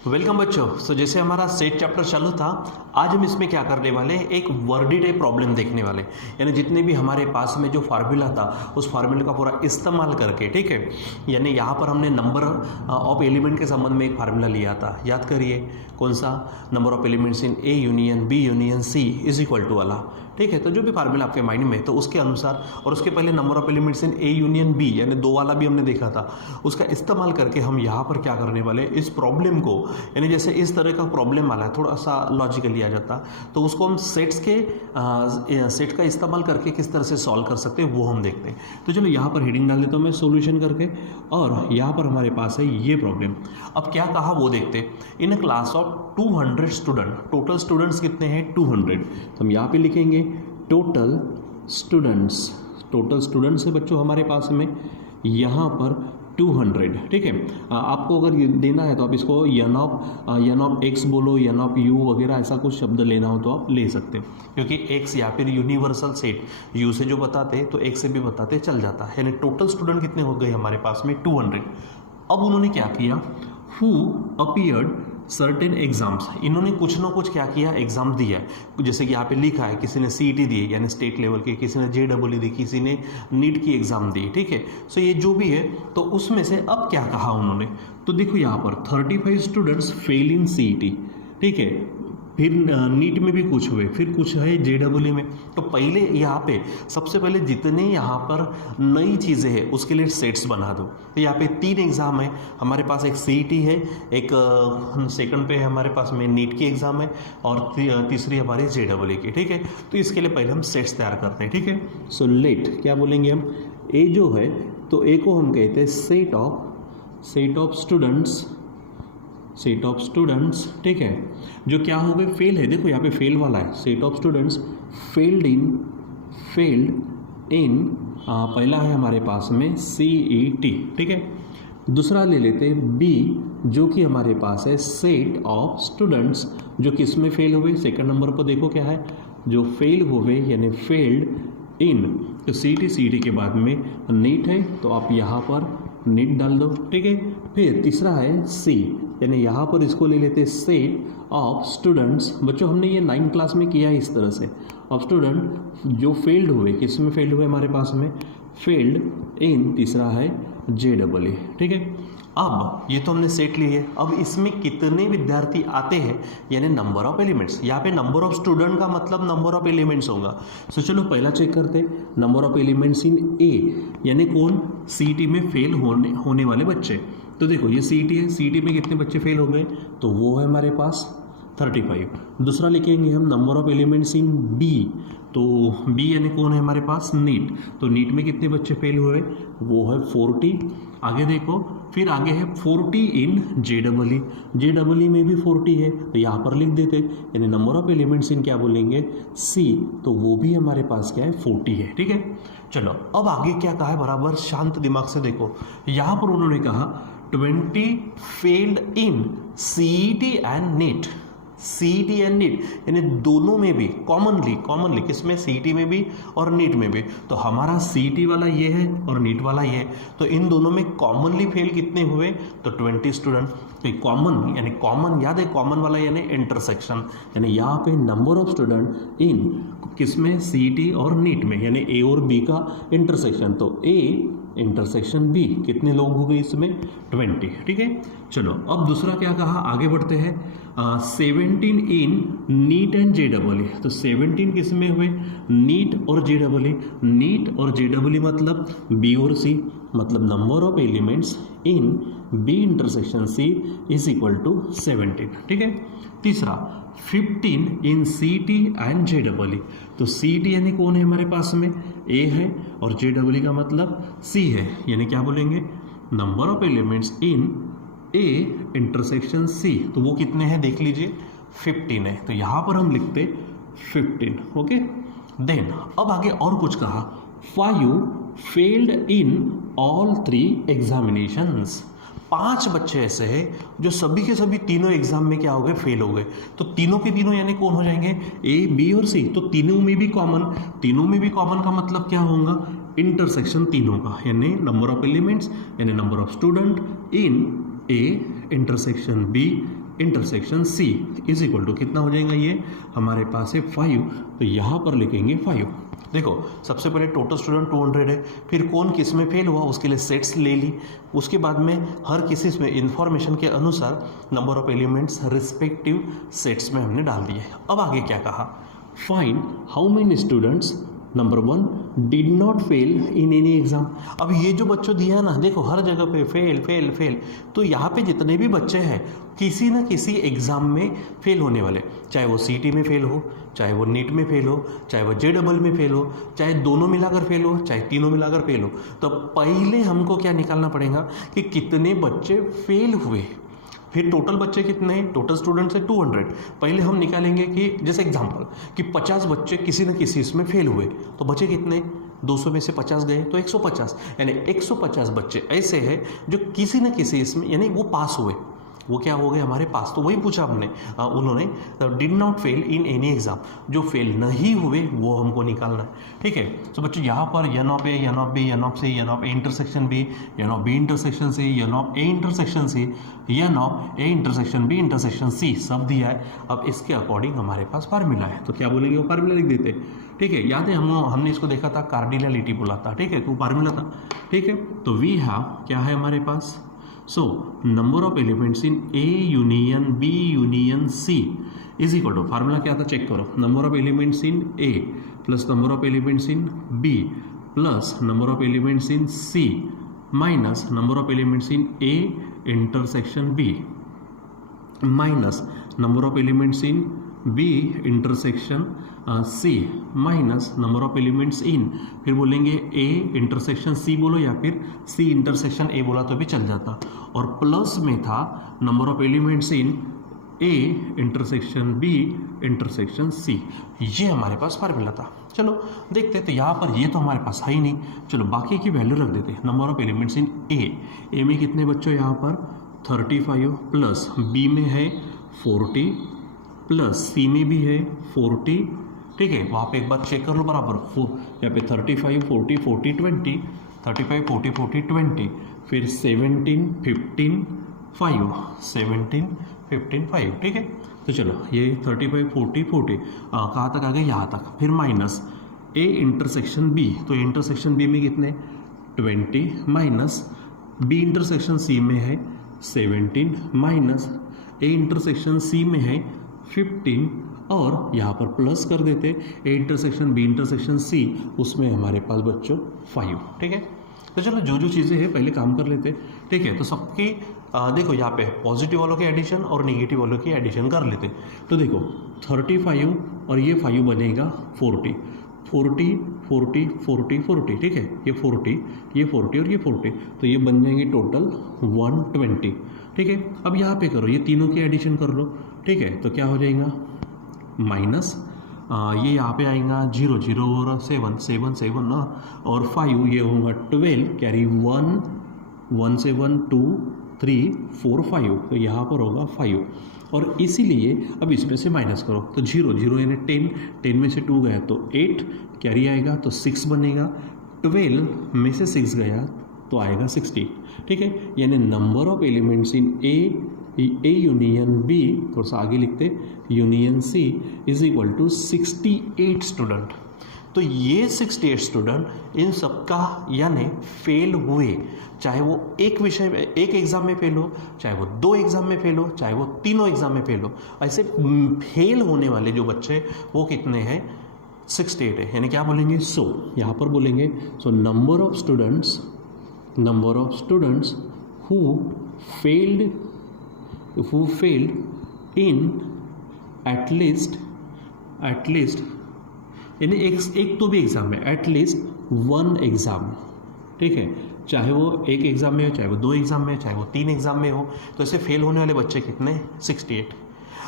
Welcome बच्चों। जैसे हमारा सेट चैप्टर चालू था, आज हम इसमें क्या करने वाले हैं, एक वर्डी टाइप प्रॉब्लम देखने वाले। यानी जितने भी हमारे पास में जो फार्मूला था उस फार्मूले का पूरा इस्तेमाल करके, ठीक है। यानी यहाँ पर हमने नंबर ऑफ एलिमेंट के संबंध में एक फार्मूला लिया था, याद करिए कौन सा, number of elements in A union B union C is equal to वाला, ठीक है। तो जो भी फार्मूला आपके माइंड में तो उसके अनुसार, और उसके पहले number of elements in A union B यानी दो वाला भी हमने देखा था, उसका इस्तेमाल करके हम यहाँ पर क्या करने वाले, इस प्रॉब्लम को, यानी जैसे इस तरह का प्रॉब्लम वाला है, थोड़ा सा लॉजिकली आ जाता, तो उसको हम सेट का इस्तेमाल करके किस तरह से सॉल्व कर सकते हैं वो हम देखते हैं। तो चलो यहाँ पर हेडिंग डाल देता हूँ मैं सोल्यूशन करके, और यहाँ पर हमारे पास है ये प्रॉब्लम। अब क्या कहा वो देखते हैं। In a class of 200 student, total students कितने हैं 200, तो हम यहाँ पे लिखेंगे टोटल स्टूडेंट्स है बच्चों हमारे पास में यहाँ पर 200, ठीक है। आपको अगर ये देना है तो आप इसको यन ऑफ एक्स बोलो, यन ऑफ यू वगैरह ऐसा कुछ शब्द लेना हो तो आप ले सकते हो, क्योंकि एक्स या फिर यूनिवर्सल सेट यू से जो बताते तो एक्स से भी बताते चल जाता है। यानी टोटल स्टूडेंट कितने हो गए हमारे पास में 200। अब उन्होंने क्या किया, हु अपीयर्ड सर्टेन एग्जाम्स, इन्होंने कुछ ना कुछ क्या किया, एग्जाम दिया है। जैसे कि यहाँ पे लिखा है, किसी ने सीईटी दी यानी स्टेट लेवल की, किसी ने जेडब्ल्यू दी, किसी ने नीट की एग्जाम दी, ठीक है। सो ये जो भी है, तो उसमें से अब क्या कहा उन्होंने, तो देखो यहाँ पर 35 स्टूडेंट्स फेल इन सीईटी, ठीक है। फिर नीट में भी कुछ हुए, फिर कुछ है जेडब्ल्यू में। तो पहले यहाँ पे सबसे पहले जितने यहाँ पर नई चीज़ें हैं उसके लिए सेट्स बना दो। तो यहाँ पे 3 एग्ज़ाम है हमारे पास, एक सीईटी है, एक सेकंड पे है हमारे पास में नीट की एग्ज़ाम है, और तीसरी हमारी जेडब्ल्यू की, ठीक है। तो इसके लिए पहले हम सेट्स तैयार करते हैं, ठीक है। सो लेट क्या बोलेंगे हम, ए जो है तो ए को हम कहते हैं सेट ऑफ स्टूडेंट्स, ठीक है, जो क्या हो गए, फेल है। देखो यहाँ पे फेल वाला है, set of students failed in पहला है हमारे पास में सीईटी, ठीक है। दूसरा ले लेते हैं बी, जो कि हमारे पास है सेट ऑफ स्टूडेंट्स जो किस में फेल हुए, सेकंड नंबर पर देखो क्या है, जो फेल हुए यानी फेल्ड इन, तो सीईटी के बाद में नीट है तो आप यहाँ पर नीट डाल दो, ठीक है। फिर तीसरा है सी, यानी यहाँ पर इसको ले लेते सेट ऑफ स्टूडेंट्स, बच्चों हमने ये 9th क्लास में किया है इस तरह से, ऑफ स्टूडेंट जो फेल्ड हुए, किस में फेल्ड हुए हमारे पास में, फेल्ड इन, तीसरा है जेडब्ल्यू, ठीक है। अब ये तो हमने सेट ली है, अब इसमें कितने विद्यार्थी आते हैं यानी नंबर ऑफ एलिमेंट्स। यहाँ पे नंबर ऑफ स्टूडेंट का मतलब नंबर ऑफ एलिमेंट्स होगा। सो चलो पहला चेक करते, नंबर ऑफ एलिमेंट्स इन ए, यानी कौन, सीईटी में फेल होने वाले बच्चे। तो देखो ये सीईटी है, सीईटी में कितने बच्चे फेल हो गए, तो वो है हमारे पास 35। दूसरा लिखेंगे हम number of elements in B, तो बी यानी कौन है हमारे पास, नीट, तो नीट में कितने बच्चे फेल हुए, वो है 40। आगे देखो, फिर आगे है 40 इन जेडब्ल्यू में भी 40 है, तो यहाँ पर लिख देते, यानी नंबर ऑफ एलिमेंट्स इन क्या बोलेंगे, सी, तो वो भी हमारे पास क्या है 40 है, ठीक है। चलो अब आगे क्या कहा है, बराबर शांत दिमाग से देखो। यहाँ पर उन्होंने कहा 20 failed in CET and NEET, CET and NEET यानी दोनों में भी कॉमनली किसमें, सीईटी में भी और नीट में भी। तो हमारा सीईटी वाला ये है और नीट वाला ये है, तो इन दोनों में कॉमनली फेल कितने हुए, तो 20 स्टूडेंट। तो कॉमन यानी कॉमन याद है, कॉमन वाला यानी इंटरसेक्शन, यानी यहाँ पे नंबर ऑफ स्टूडेंट इन किसमें, सीईटी और नीट में, यानी ए और बी का इंटरसेक्शन, तो ए इंटरसेक्शन बी, कितने लोग हो गए इसमें 20, ठीक है। चलो अब दूसरा क्या कहा, आगे बढ़ते हैं, 17 इन नीट एंड जेडब्ल्यू, तो 17 किस में हुए, नीट और जेडब्ल्यू मतलब बी और सी, मतलब number of elements in B intersection C is equal to 17, ठीक है। तीसरा 15 इन सीईटी एंड जेडब्ल्यू, तो सीईटी यानी कौन है हमारे पास में, ए है, और जेडब्ल्यू का मतलब सी है, यानी क्या बोलेंगे, number of elements in A intersection C, तो वो कितने हैं देख लीजिए 15 है, तो यहाँ पर हम लिखते 15, ओके। देन अब आगे और कुछ कहा, 5 फेल्ड इन ऑल 3 एग्जामिनेशंस, 5 बच्चे ऐसे हैं जो सभी के सभी तीनों एग्जाम में क्या हो गए, फेल हो गए। तो तीनों के तीनों यानी कौन हो जाएंगे, ए बी और सी, तो तीनों में भी कॉमन का मतलब क्या होगा, इंटरसेक्शन तीनों का, यानी नंबर ऑफ एलिमेंट्स यानी number of student in A intersection B intersection C is equal to कितना हो जाएगा, ये हमारे पास है 5, तो यहाँ पर लिखेंगे 5। देखो सबसे पहले टोटल स्टूडेंट 200 है, फिर कौन किस में फेल हुआ उसके लिए सेट्स ले ली, उसके बाद में हर किसी में इंफॉर्मेशन के अनुसार number of elements respective sets में हमने डाल दिए। अब आगे क्या कहा, find how many students number 1 did not fail in any exam. अब ये जो बच्चों दिया है ना, देखो हर जगह पे फेल फेल फेल, तो यहाँ पे जितने भी बच्चे हैं किसी न किसी एग्ज़ाम में फेल होने वाले, चाहे वो सीटी में फेल हो, चाहे वो नीट में फेल हो, चाहे वो जेडबल में फेल हो, चाहे दोनों मिलाकर फेल हो, चाहे तीनों मिलाकर फेल हो। तो पहले हमको क्या निकालना पड़ेगा कि कितने बच्चे फेल हुए, फिर टोटल बच्चे कितने हैं, टोटल स्टूडेंट्स है 200। पहले हम निकालेंगे कि जैसे एग्जांपल कि 50 बच्चे किसी न किसी इसमें फेल हुए, तो बचे कितने, 200 में से 50 गए तो 150, यानी 150 बच्चे ऐसे हैं जो किसी न किसी इसमें यानी वो पास हुए, वो क्या हो गए हमारे पास। तो वही पूछा हमने, उन्होंने did not fail in any exam, जो फेल नहीं हुए वो हमको निकालना है, ठीक है। तो बच्चों यहाँ पर N of A, N of B, N of C, N of A intersection B, N of B intersection C, N of A intersection C, N of A intersection B intersection C सब दिया है। अब इसके according हमारे पास formula है, तो क्या बोलेंगे, वो फार्मूला लिख देते, ठीक है। याद है हमने इसको देखा था, कार्डिनलिटी बोला था, ठीक है, तो फार्मूला था, ठीक है। तो वी हैव क्या है हमारे पास, so number of elements in A union B union C is equal to, formula क्या था चेक करो, number of elements in A plus number of elements in B plus number of elements in C minus number of elements in A intersection B minus number of elements in B intersection C minus number of elements इन, फिर बोलेंगे A intersection C बोलो या फिर C intersection A बोला तो भी चल जाता, और प्लस में था number of elements in A intersection B intersection C। ये हमारे पास फार्मूला था। चलो देखते, तो यहाँ पर ये तो हमारे पास है ही नहीं, चलो बाकी की वैल्यू रख देते। Number of elements in A में कितने बच्चों, यहाँ पर 35 प्लस B में है 40 प्लस C में भी है 40, ठीक है। वहाँ पे एक बार चेक कर लो बराबर, यहाँ पे 35 40 40 20, 35 40 40 20, फिर 17 15 5, 17 15 5, ठीक है। तो चलो ये 35 40 40 कहाँ तक आ गए, यहाँ तक, फिर माइनस A इंटरसेक्शन B, तो इंटरसेक्शन B में कितने 20 माइनस B इंटरसेक्शन C में है 17 माइनस A इंटरसेक्शन C में है 15, और यहाँ पर प्लस कर देते A intersection B intersection C, उसमें हमारे पास बच्चों 5, ठीक है। तो चलो जो जो चीज़ें हैं पहले काम कर लेते, ठीक है। तो सबकी देखो यहाँ पे पॉजिटिव वालों के एडिशन और नेगेटिव वालों की एडिशन कर लेते। तो देखो 35 और ये 5 बनेगा 40 40 40 40 40, ठीक है, ये 40 ये 40 और ये 40, तो ये बन जाएंगे टोटल 120, ठीक है। अब यहाँ पे करो, ये तीनों की एडिशन कर लो, ठीक है। तो क्या हो जाएगा माइनस ये यहाँ पे आएगा 0 0 और 7 7 7 ना, और 5 ये होगा 12, कैरी 1 1 से 1 2 3 4 5, तो यहाँ पर होगा 5, और इसीलिए अब इसमें से माइनस करो, तो 0 0 यानी 10 10 में से 2 गया तो 8, कैरी आएगा तो 6 बनेगा, 12 में से 6 गया तो आएगा 16, ठीक है। यानी number of elements in A union B, थोड़ा सा आगे लिखते, union C is equal to 68 student. तो ये 68 स्टूडेंट इन सबका यानी फेल हुए, चाहे वो एक विषय में एक एग्ज़ाम में फेल हो, चाहे वो 2 एग्ज़ाम में फेल हो, चाहे वो तीनों एग्ज़ाम में फेल हो, ऐसे फेल होने वाले जो बच्चे वो कितने हैं 68 है। यानी क्या बोलेंगे, यहाँ पर बोलेंगे so number of students who failed in at least यानी एक तो भी एग्ज़ाम में एटलीस्ट 1 एग्ज़ाम, ठीक है, चाहे वो एक एग्ज़ाम में हो, चाहे वो 2 एग्ज़ाम में हो, चाहे वो 3 एग्ज़ाम में हो, तो ऐसे फेल होने वाले बच्चे कितने 68।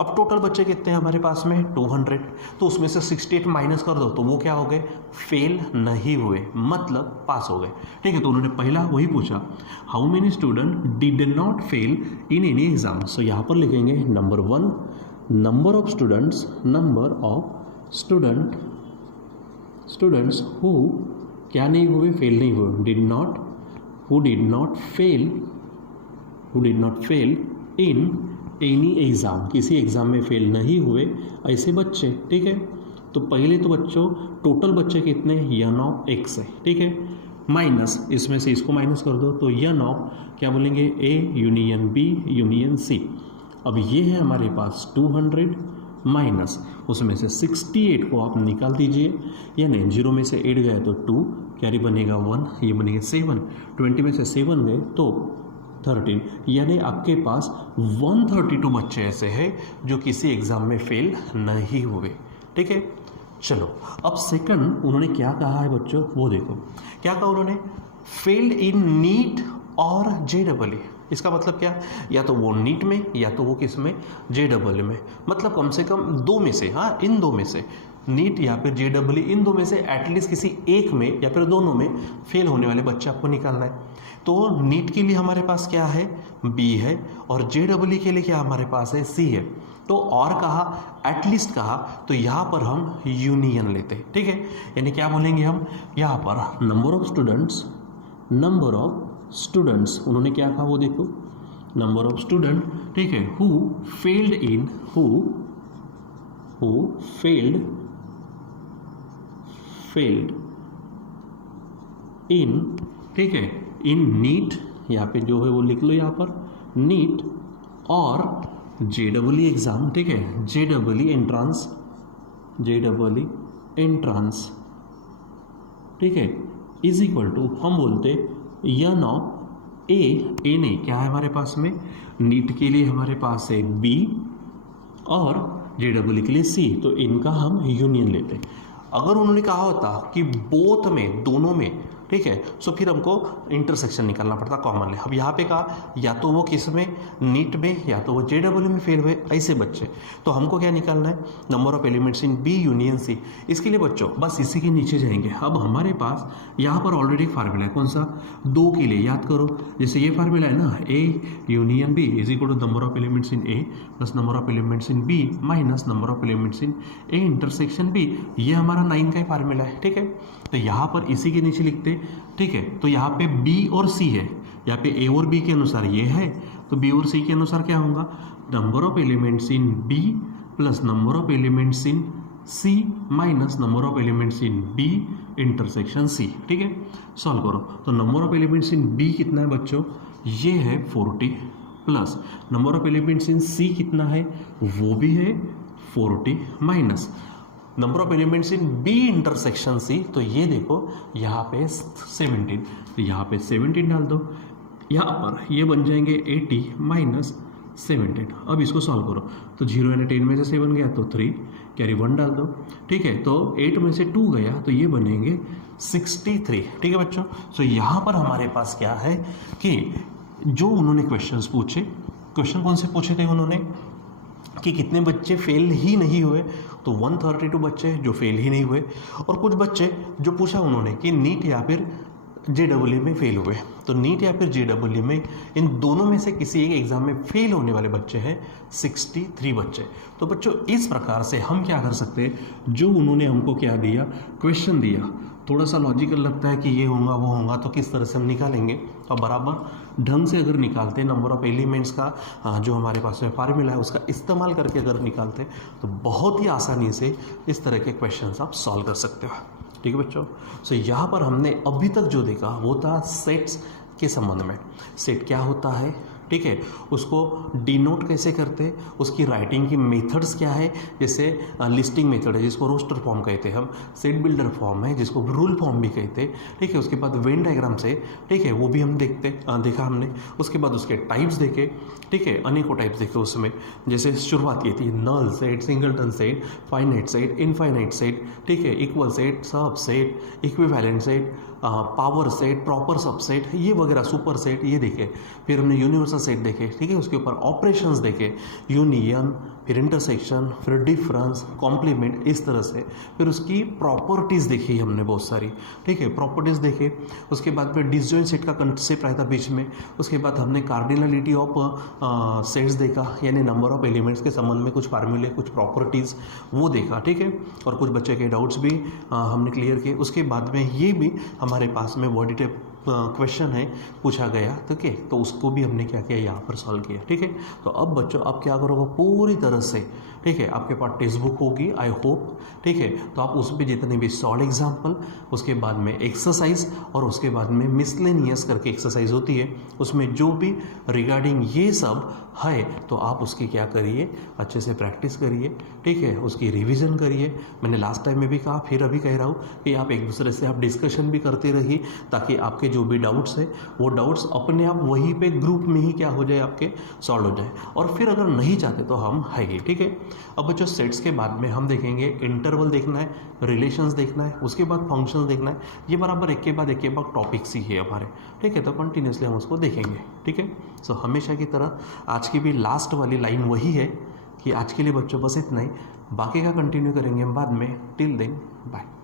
अब टोटल बच्चे कितने हैं हमारे पास में 200, तो उसमें से 68 माइनस कर दो तो वो क्या हो गए, फेल नहीं हुए, मतलब पास हो गए, ठीक है। तो उन्होंने पहला वही पूछा, how many student did not fail in any exam. So यहाँ पर लिखेंगे number 1 number of students who क्या नहीं हुए, फेल नहीं हुए, did not fail in any exam, किसी एग्ज़ाम में फेल नहीं हुए ऐसे बच्चे, ठीक है। तो पहले तो बच्चों टोटल बच्चे कितने, n ऑफ x है, ठीक है, माइनस इसमें से इसको माइनस कर दो तो n ऑफ क्या बोलेंगे A union B union C। अब ये है हमारे पास 200 माइनस उसमें से 68 को आप निकाल दीजिए, यानी 0 में से 8 गया तो 2, कैरी बनेगा 1, ये बनेगा 7, 20 में से 7 गए तो 13, यानी आपके पास 132 बच्चे ऐसे हैं जो किसी एग्ज़ाम में फेल नहीं हुए, ठीक है। चलो अब सेकंड उन्होंने क्या कहा है बच्चों, वो देखो क्या कहा उन्होंने, फेल्ड इन नीट और JEE। इसका मतलब क्या, या तो वो नीट में या तो वो किस में, JEE में, मतलब कम से कम दो में से, हाँ इन दो में से, नीट या फिर JEE, इन दो में से एटलीस्ट किसी एक में या फिर दोनों में फेल होने वाले बच्चे आपको निकालना है। तो नीट के लिए हमारे पास क्या है, B है, और JEE के लिए क्या हमारे पास है, C है। तो और कहा, एटलीस्ट कहा, तो यहाँ पर हम यूनियन लेते हैं, ठीक है। यानी क्या बोलेंगे हम यहाँ पर, नंबर ऑफ स्टूडेंट्स उन्होंने क्या कहा वो देखो, नंबर ऑफ स्टूडेंट, ठीक है, हु फेल्ड इन, ठीक है, इन नीट, यहाँ पे जो है वो लिख लो यहाँ पर, नीट और JEE एग्ज़ाम, ठीक है, JEE एंट्रांस, ठीक है, इज इक्वल टू हम बोलते n ऑफ ए नहीं, क्या है हमारे पास में, नीट के लिए हमारे पास है B और JEE के लिए C, तो इनका हम यूनियन लेते। अगर उन्होंने कहा होता कि बोथ में, दोनों में, ठीक है, सो फिर हमको इंटरसेक्शन निकालना पड़ता कॉमन ले। अब यहाँ पे कहा या तो वो किस में, नीट में, या तो वो JEE में फेल हुए ऐसे बच्चे, तो हमको क्या निकालना है, number of elements in B union C। इसके लिए बच्चों बस इसी के नीचे जाएंगे। अब हमारे पास यहाँ पर ऑलरेडी एक फार्मूला है, कौन सा, 2 के लिए, याद करो, जैसे ये फार्मूला है ना, A union B is equal to number of elements in A plus number of elements in B minus number of elements in A intersection B। ये हमारा 9 का ही फार्मूला है, ठीक है। तो यहाँ पर इसी के नीचे लिखते, ठीक है। तो यहाँ पे B और C है, यहाँ पे A और B के अनुसार ये है, तो B और C के अनुसार क्या होगा, number of elements in B plus number of elements in C minus number of elements in B intersection C, ठीक है। सॉल्व करो तो number of elements in B कितना है बच्चों, ये है 40 plus number of elements in C कितना है, वो भी है 40 minus number of elements in B intersection C, तो ये देखो यहाँ पे 17, तो यहाँ पे 17 डाल दो, यहाँ पर ये बन जाएंगे 80 माइनस 17। अब इसको सॉल्व करो तो 0 यानी 10 में से 7 गया तो 3, कैरी 1 डाल दो, ठीक है। तो 8 में से 2 गया तो ये बनेंगे 63, ठीक है बच्चों। तो यहाँ पर हमारे पास क्या है कि जो उन्होंने क्वेश्चंस पूछे, क्वेश्चन कौन से पूछे थे उन्होंने, कि कितने बच्चे फेल ही नहीं हुए, तो 132 बच्चे जो फेल ही नहीं हुए, और कुछ बच्चे जो पूछा उन्होंने कि नीट या फिर JEE में फेल हुए, तो नीट या फिर JEE में इन दोनों में से किसी एक एग्ज़ाम में फेल होने वाले बच्चे हैं 63 बच्चे। तो बच्चों इस प्रकार से हम क्या कर सकते हैं, जो उन्होंने हमको क्या दिया, क्वेश्चन दिया, थोड़ा सा लॉजिकल लगता है कि ये होगा वो होगा, तो किस तरह से हम निकालेंगे, और बराबर ढंग से अगर निकालते नंबर ऑफ एलिमेंट्स का जो हमारे पास में फार्मूला है उसका इस्तेमाल करके अगर निकालते तो बहुत ही आसानी से इस तरह के क्वेश्चंस आप सॉल्व कर सकते हो, ठीक है बच्चों। सो यहाँ पर हमने अभी तक जो देखा वो था सेट्स के संबंध में। सेट क्या होता है, ठीक है, उसको डिनोट कैसे करते, उसकी राइटिंग की मेथड्स क्या है, जैसे लिस्टिंग मेथड है जिसको रोस्टर फॉर्म कहते हैं हम, सेट बिल्डर फॉर्म है जिसको रूल फॉर्म भी कहते हैं, ठीक है। उसके बाद वेन डायग्राम से, ठीक है, वो भी हम देखा हमने। उसके बाद उसके टाइप्स देखे, ठीक है, अनेकों टाइप्स देखे उसमें, जैसे शुरुआत की थी null set, singleton set, finite set, infinite set, ठीक है, equal set, subset, equivalent set, power set, proper subset, ये वगैरह, सुपर सेट, ये देखे। फिर हमने यूनिवर्सल सेट देखे, ठीक है, उसके ऊपर ऑपरेशंस देखे, यूनियन, फिर इंटरसेक्शन, फिर डिफरेंस, कॉम्प्लीमेंट, इस तरह से। फिर उसकी प्रॉपर्टीज़ देखी हमने बहुत सारी, ठीक है, प्रॉपर्टीज़ देखे। उसके बाद फिर डिसजॉइंट सेट का कंसेप्ट आया था बीच में। उसके बाद हमने कार्डिनलिटी ऑफ सेट्स देखा, यानी नंबर ऑफ एलिमेंट्स के संबंध में कुछ फार्मूले, कुछ प्रॉपर्टीज़, वो देखा, ठीक है। और कुछ बच्चे के डाउट्स भी हमने क्लियर किए। उसके बाद में ये भी हमारे पास में क्वेश्चन है पूछा गया, ठीक है, तो उसको भी हमने क्या किया, यहाँ पर सॉल्व किया, ठीक है। तो अब बच्चों आप क्या करोगे पूरी तरह से, ठीक है, आपके पास टेक्स्ट बुक होगी आई होप, ठीक है, तो आप उस पर जितने भी सॉल्व एग्जाम्पल, उसके बाद में एक्सरसाइज और उसके बाद में मिसलेनियस करके एक्सरसाइज होती है, उसमें जो भी रिगार्डिंग ये सब है तो आप उसकी क्या करिए, अच्छे से प्रैक्टिस करिए, ठीक है, उसकी रिवीजन करिए। मैंने लास्ट टाइम में भी कहा, फिर अभी कह रहा हूँ कि आप एक दूसरे से आप डिस्कशन भी करते रहिए, ताकि आपके जो भी डाउट्स है वो डाउट्स अपने आप वहीं पे ग्रुप में ही क्या हो जाए, आपके सॉल्व हो जाए। और फिर अगर नहीं चाहते तो हम है ही, ठीक है। अब बच्चों सेट्स के बाद में हम देखेंगे इंटरवल देखना है, रिलेशंस देखना है, उसके बाद फंक्शंस देखना है। ये बराबर एक के बाद टॉपिक्स ही है हमारे, ठीक है, तो कंटिन्यूसली हम उसको देखेंगे, ठीक है। सो हमेशा की तरह आज की भी लास्ट वाली लाइन वही है कि आज के लिए बच्चों बस इतना ही, बाकी का कंटिन्यू करेंगे हम बाद में। Till then bye.